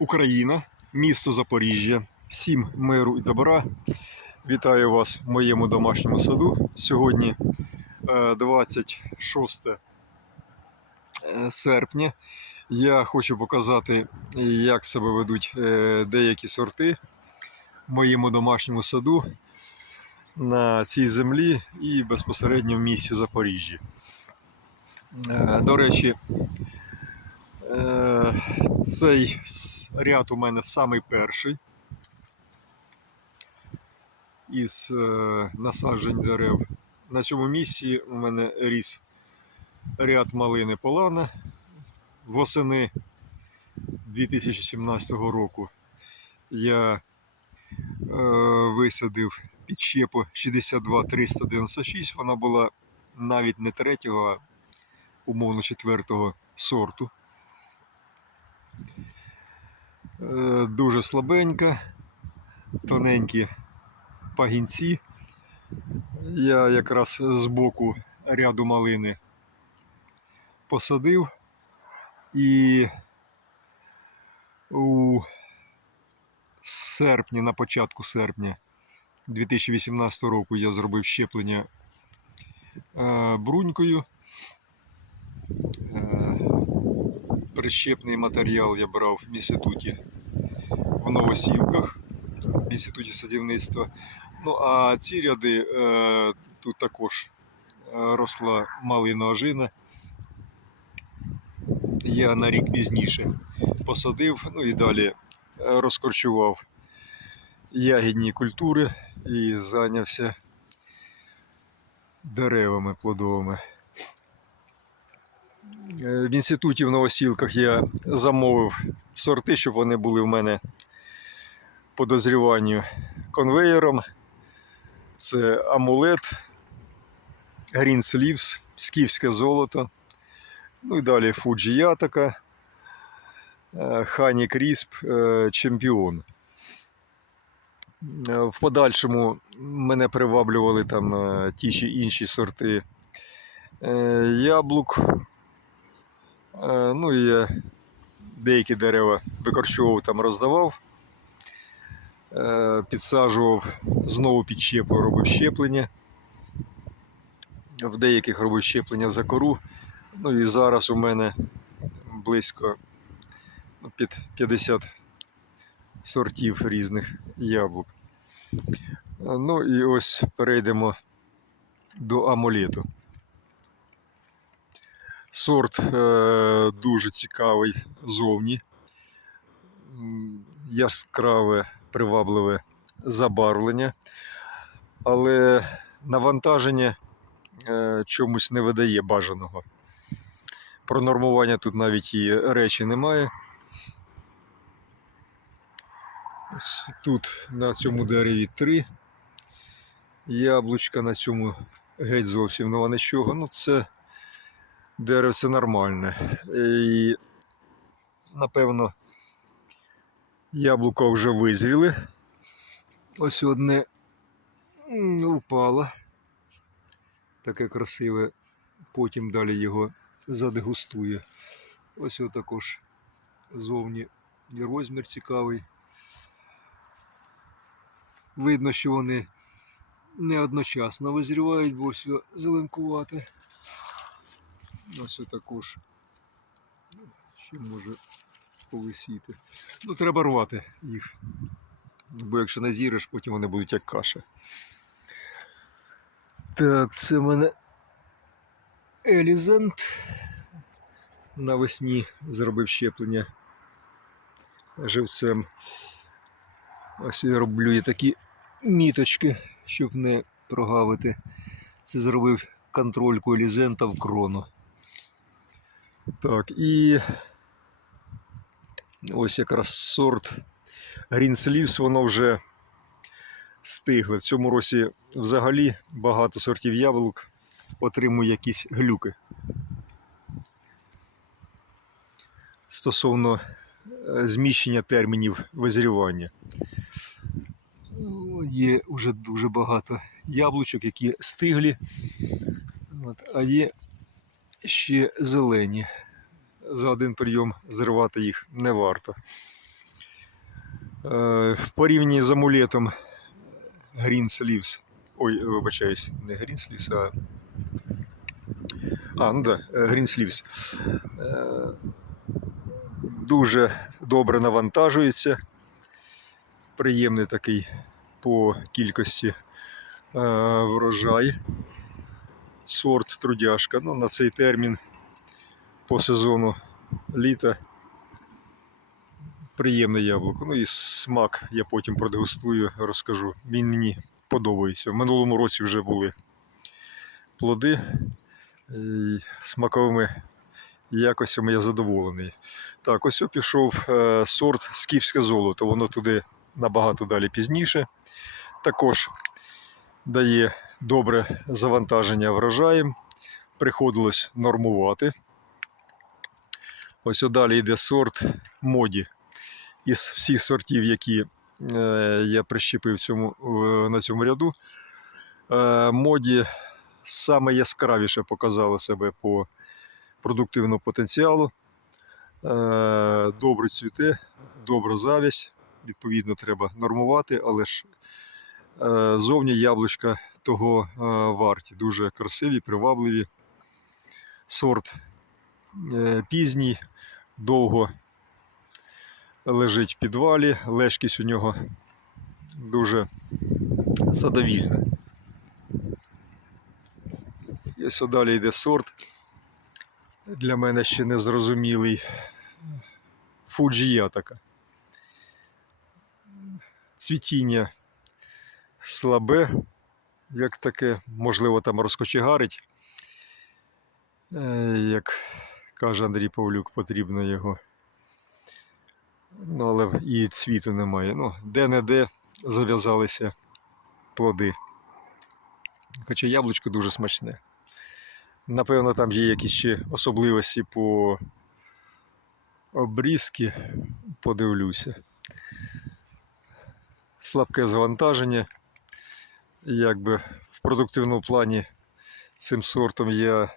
Україна, місто Запоріжжя. Всім миру і добра. Вітаю вас в моєму домашньому саду. Сьогодні е, 26 е, серпня. Я хочу показати, як себе ведуть е, деякі сорти в моєму домашньому саду на цій землі і безпосередньо в місті Запоріжжя. Е, До речі, Е, Цей ряд у мене самий перший із е, насаджень дерев. На цьому місці у мене ріс ряд малини полана восени 2017 року. Я е, висадив підщепу 62396. Вона була навіть не третього, а умовно четвертого сорту. Е, Дуже слабенька, тоненькі пагінці. Я якраз з боку ряду малини посадив і у серпні, на початку серпня 2018 року я зробив щеплення е, брунькою. Прищепний матеріал я брав в інституті в Новосілках, в інституті садівництва. Ну а ці ряди е, тут також е, росла малина ожина. Я на рік пізніше посадив, ну і далі е, розкорчував ягідні культури і зайнявся деревами плодовими. Е, В інституті в Новосілках я замовив сорти, щоб вони були в мене по дозріванню конвеєром. Це амулет, Green Sleeves, скіфське золото. Ну і далі Fuji Ятака, Хані Крісп, Чемпіон. Е, В подальшому мене приваблювали там е, ті чи інші сорти яблук. Е, Ну і я деякі дерева викорчовував там, роздавав, Е, підсаджував знову під щепу, робив щеплення. В деяких робив щеплення за кору. Ну і зараз у мене близько ну, під 50 сортів різних яблук. Е, Ну і ось перейдемо до амулету. Сорт е, дуже цікавий зовні. Яскраве, привабливе забарвлення, але навантаження е, чомусь не видає бажаного. Про нормування тут навіть і речі немає. Тут на цьому дереві три яблучка, на цьому геть зовсім нема нічого. Ну, це дерево це нормальне. І напевно яблука вже визріли. Ось одне упало. Таке красиве. Потім далі його задегустує. Ось також зовні розмір цікавий. Видно, що вони не одночасно визрівають, бо все зеленкувати. Ось також ще може повисіти. Ну, треба рвати їх. Бо якщо не зіриш, потім вони будуть як каша. Так, це в мене Елізант. Навесні зробив щеплення живцем. Ось я роблю я такі міточки, щоб не прогавити. Це зробив контрольку Елізента в крону. Так, і ось якраз сорт Sleeves, воно вже стигле. В цьому році взагалі багато сортів яблук отримує якісь глюки. Стосовно е, зміщення термінів визрівання. Є вже дуже багато яблучок, які стиглі, а є ще зелені. За один прийом зривати їх не варто. Е, В порівнянні з амулетом Green Sleeves. Ой, вибачаюсь, не Green Sleeves, а. А, ну да, Green Sleeves. Е, Дуже добре навантажується. Приємний такий по кількості е, врожай. Сорт трудяшка. Ну, на цей термін по сезону літа. Приємне яблуко. Ну і смак я потім продегустую, розкажу. Він мені подобається. В минулому році вже були плоди. І смаковими якостями я задоволений. Так, ось пішов е, сорт скіфське золото. Воно туди набагато далі пізніше. Також дає добре завантаження врожаєм. Приходилось нормувати. Ось далі йде сорт моді. Із всіх сортів, які е, я прищепив цьому, на цьому ряду, е, моді саме яскравіше показало себе по продуктивному потенціалу. Е, добре цвіте, добра завість. Відповідно, треба нормувати, але ж зовні яблучка того е, варті. Дуже красиві, привабливі. Сорт е, пізній, довго лежить в підвалі, лежкість у нього дуже задовільна. І ось далі йде сорт. Для мене ще незрозумілий. Фуджія така. Цвітіння слабе, як таке, можливо, там розкочегарить. Е, Як каже Андрій Павлюк, потрібно його. Ну, але і цвіту немає. Ну, де-не-де зав'язалися плоди. Хоча яблучко дуже смачне. Напевно, там є якісь ще особливості по обрізки. Подивлюся. Слабке завантаження. Якби в продуктивному плані цим сортом я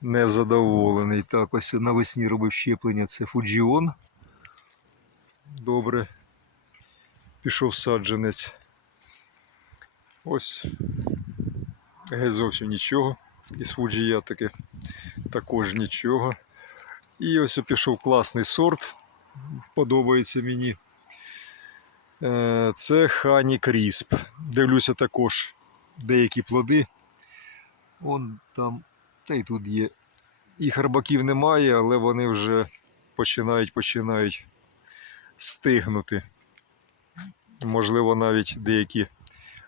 не задоволений. Так, ось навесні робив щеплення. Це Фуджіон. Добре. Пішов саджанець. Ось геть зовсім нічого. Із Фуджія таки також нічого. І ось пішов класний сорт. Подобається мені. Е, Це Хані Крісп. Дивлюся також деякі плоди. Вон там, та й тут є. І харбаків немає, але вони вже починають починають стигнути. Можливо, навіть деякі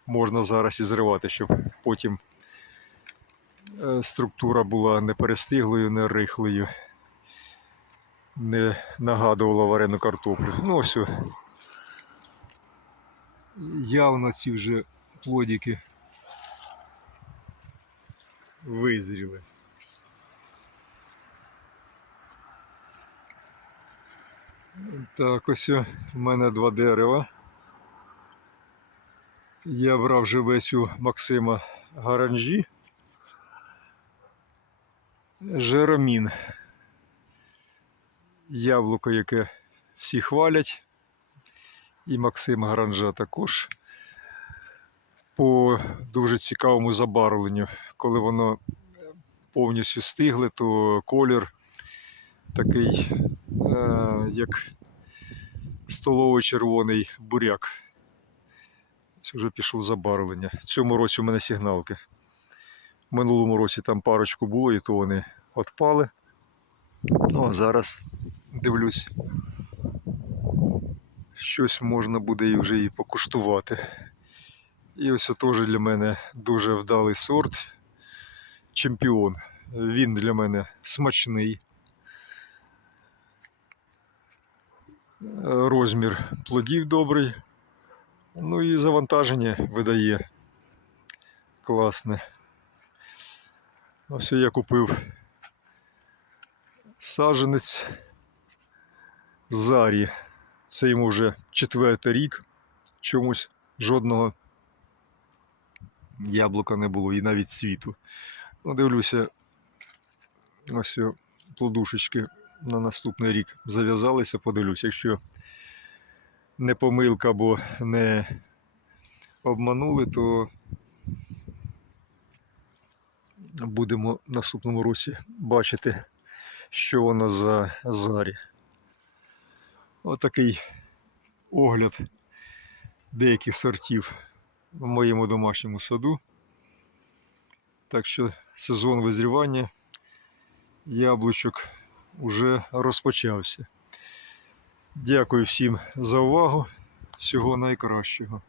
можна зараз і зривати, щоб потім е, структура була не перестиглою, не рихлою, не нагадувала варену картоплю. Ну, ось. Явно ці вже плодики визріли. Так, ось в мене два дерева. Я брав живець у Максима Гаранжі. Жеромін. Яблуко, яке всі хвалять. І Максим Гаранжа також. По дуже цікавому забарвленню. Коли воно повністю стигле, то колір такий, е, як столовий червоний буряк. Ось вже пішов забарвлення. В цьому році у мене сигналки. В минулому році там парочку було, і то вони відпали. Ну а зараз дивлюсь. Щось можна буде і вже і покуштувати. І ось теж для мене дуже вдалий сорт. Чемпіон. Він для мене смачний. Розмір плодів добрий. Ну і завантаження видає класне. Ось я купив саджанець Зарі. Це йому вже четвертий рік. Чомусь жодного яблука не було і навіть світу. Ну, дивлюся, ось плодушечки на наступний рік зав'язалися, подивлюся, якщо не помилка або не обманули, то будемо в наступному році бачити, що воно за зарі. Отакий огляд деяких сортів в моєму домашньому саду. Так що сезон визрівання яблучок уже розпочався. Дякую всім за увагу. Всього найкращого.